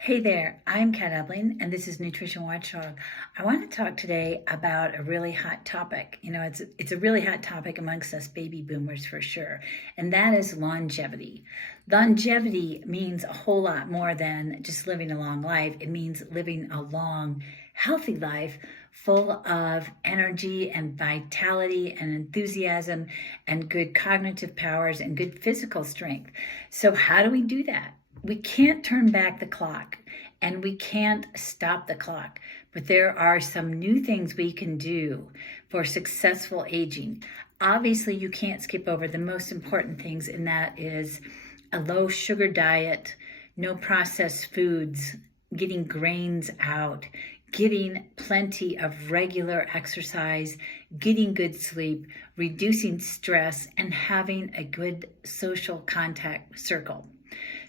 Hey there, I'm Kat Ebling, and this is Nutrition Watchdog. I want to talk today about a really hot topic. It's a really hot topic amongst us baby boomers for sure, and that is longevity. Longevity means a whole lot more than just living a long life. It means living a long, healthy life full of energy and vitality and enthusiasm and good cognitive powers and good physical strength. So how do we do that? We can't turn back the clock and we can't stop the clock, but there are some new things we can do for successful aging. Obviously, you can't skip over the most important things, and that is a low sugar diet, no processed foods, getting grains out, getting plenty of regular exercise, getting good sleep, reducing stress, and having a good social contact circle.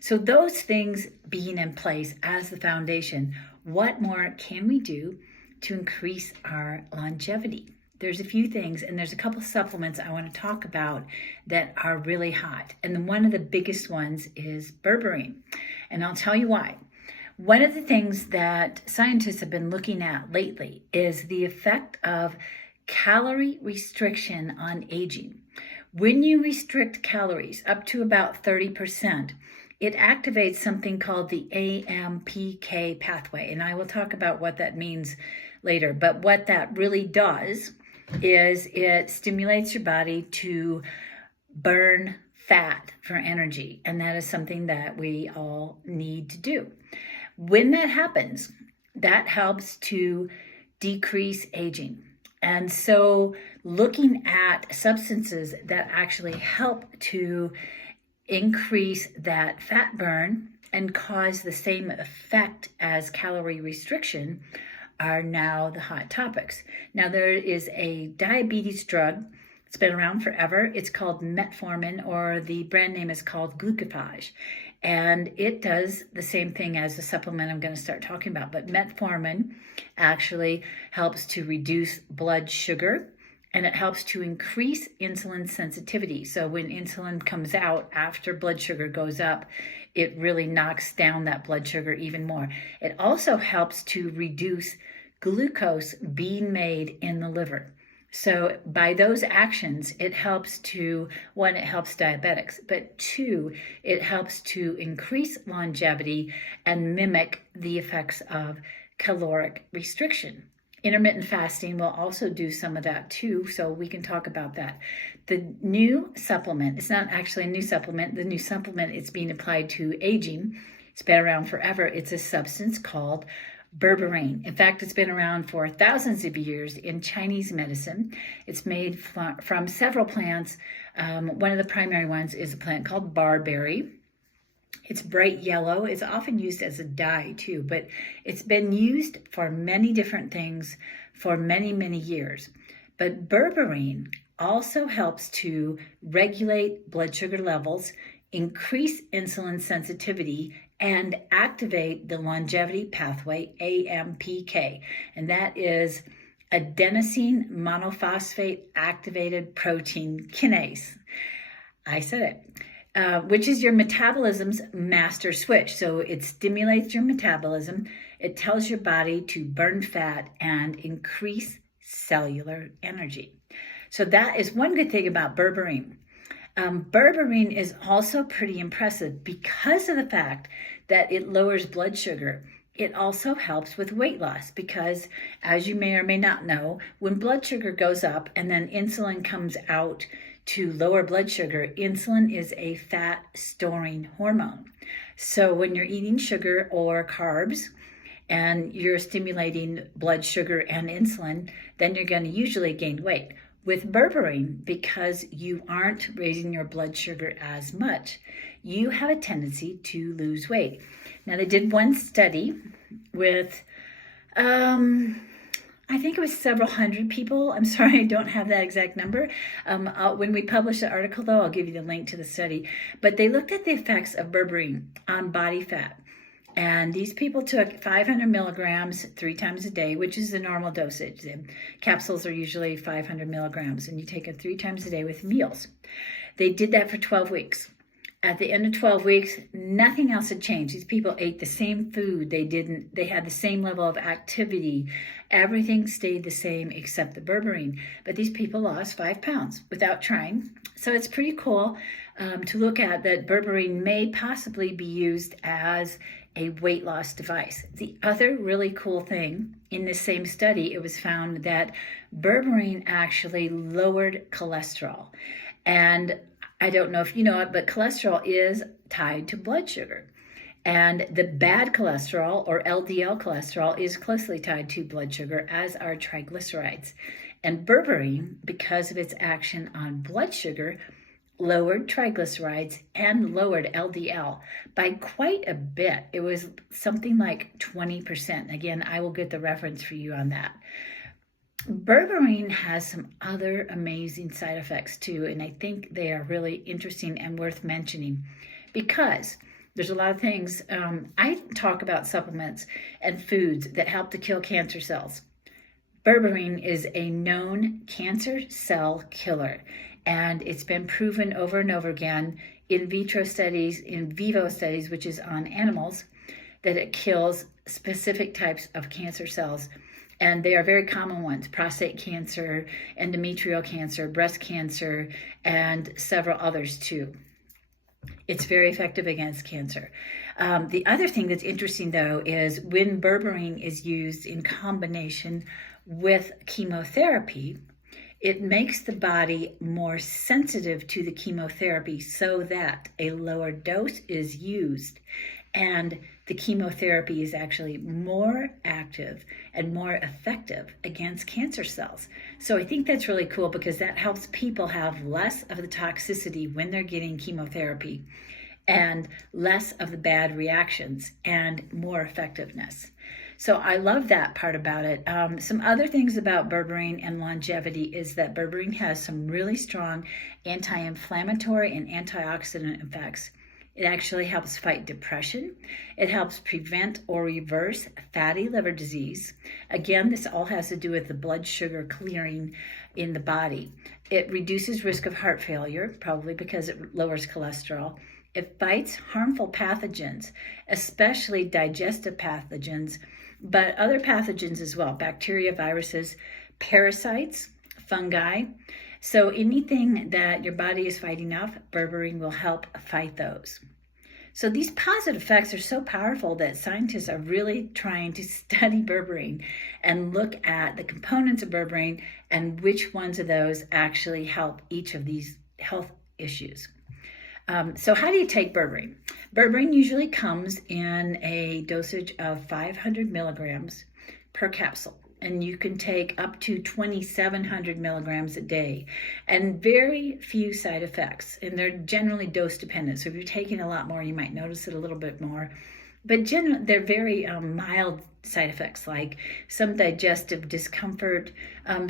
So those things being in place as the foundation, what more can we do to increase our longevity? There's a few things, and there's a couple supplements I want to talk about that are really hot. And then one of the biggest ones is berberine. And I'll tell you why. One of the things that scientists have been looking at lately is the effect of calorie restriction on aging. When you restrict calories up to about 30%, it activates something called the AMPK pathway, and I will talk about what that means later. But what that really does is it stimulates your body to burn fat for energy, and that is something that we all need to do. When that happens, that helps to decrease aging. And so looking at substances that actually help to increase that fat burn and cause the same effect as calorie restriction are now the hot topics. Now, there is a diabetes drug. It's been around forever. It's called Metformin, or the brand name is called glucophage. And it does the same thing as the supplement I'm going to start talking about. But Metformin actually helps to reduce blood sugar, and it helps to increase insulin sensitivity. So when insulin comes out after blood sugar goes up, it really knocks down that blood sugar even more. It also helps to reduce glucose being made in the liver. So by those actions, it helps to, one, it helps diabetics, but two, it helps to increase longevity and mimic the effects of caloric restriction. Intermittent fasting will also do some of that too, so we can talk about that. The new supplement, it's not actually a new supplement. The new supplement is being applied to aging. It's been around forever. It's a substance called berberine. In fact, it's been around for thousands of years in Chinese medicine. It's made from several plants. One of the primary ones is a plant called barberry. It's bright yellow. It's often used as a dye too, but it's been used for many different things for many, many years. But berberine also helps to regulate blood sugar levels, increase insulin sensitivity, and activate the longevity pathway, AMPK. And that is adenosine monophosphate activated protein kinase. I said it. Which is your metabolism's master switch. So it stimulates your metabolism. It tells your body to burn fat and increase cellular energy. So that is one good thing about berberine. Berberine is also pretty impressive because of the fact that it lowers blood sugar. It also helps with weight loss because, as you may or may not know, when blood sugar goes up and then insulin comes out to lower blood sugar, insulin is a fat storing hormone. So when you're eating sugar or carbs and you're stimulating blood sugar and insulin, then you're going to usually gain weight. With berberine, because you aren't raising your blood sugar as much, you have a tendency to lose weight. Now, they did one study with I think it was several hundred people. I'm sorry, I don't have that exact number. When we publish the article, though, I'll give you the link to the study. But they looked at the effects of berberine on body fat. And these people took 500 milligrams 3 times a day, which is the normal dosage. The capsules are usually 500 milligrams, and you take it 3 times a day with meals. They did that for 12 weeks. At the end of 12 weeks, nothing else had changed. These people ate the same food. They had the same level of activity. Everything stayed the same except the berberine. But these people lost 5 pounds without trying. So it's pretty cool to look at that berberine may possibly be used as a weight loss device. The other really cool thing in this same study, it was found that berberine actually lowered cholesterol. And I don't know if you know it, but cholesterol is tied to blood sugar. And the bad cholesterol, or LDL cholesterol, is closely tied to blood sugar, as are triglycerides. And berberine, because of its action on blood sugar, lowered triglycerides and lowered LDL by quite a bit. It was something like 20%. Again, I will get the reference for you on that. Berberine has some other amazing side effects too, and I think they are really interesting and worth mentioning because there's a lot of things. I talk about supplements and foods that help to kill cancer cells. Berberine is a known cancer cell killer, and it's been proven over and over again in vitro studies, in vivo studies, which is on animals, that it kills specific types of cancer cells. And they are very common ones: prostate cancer, endometrial cancer, breast cancer, and several others too. It's very effective against cancer. The other thing that's interesting, though, is when berberine is used in combination with chemotherapy, it makes the body more sensitive to the chemotherapy so that a lower dose is used. And the chemotherapy is actually more active and more effective against cancer cells. So I think that's really cool because that helps people have less of the toxicity when they're getting chemotherapy and less of the bad reactions and more effectiveness. So I love that part about it. Some other things about berberine and longevity is that berberine has some really strong anti-inflammatory and antioxidant effects. It actually helps fight depression. It helps prevent or reverse fatty liver disease. Again, this all has to do with the blood sugar clearing in the body. It reduces risk of heart failure, probably because it lowers cholesterol. It fights harmful pathogens, especially digestive pathogens, but other pathogens as well: bacteria, viruses, parasites, fungi. So anything that your body is fighting off, berberine will help fight those. So these positive effects are so powerful that scientists are really trying to study berberine and look at the components of berberine and which ones of those actually help each of these health issues. So how do you take berberine? Berberine usually comes in a dosage of 500 milligrams per capsule. And you can take up to 2,700 milligrams a day, and very few side effects. And they're generally dose dependent. So if you're taking a lot more, you might notice it a little bit more. But generally, they're very mild side effects, like some digestive discomfort.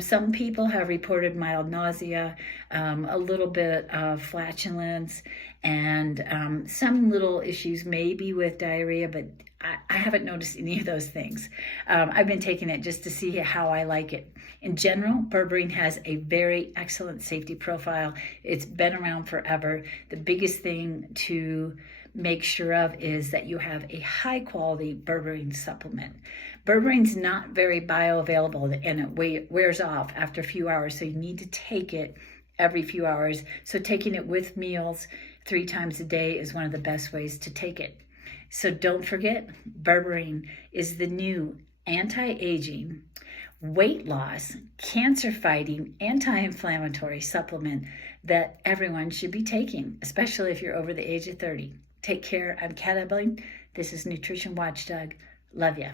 Some people have reported mild nausea, a little bit of flatulence, and some little issues maybe with diarrhea, but I haven't noticed any of those things. I've been taking it just to see how I like it. In general, berberine has a very excellent safety profile. It's been around forever. The biggest thing to make sure of is that you have a high quality berberine supplement. Berberine's not very bioavailable and it wears off after a few hours, so you need to take it every few hours. So taking it with meals 3 times a day is one of the best ways to take it. So don't forget, berberine is the new anti-aging, weight loss, cancer-fighting, anti-inflammatory supplement that everyone should be taking, especially if you're over the age of 30. Take care. I'm Kat Ebling. This is Nutrition Watchdog. Love ya.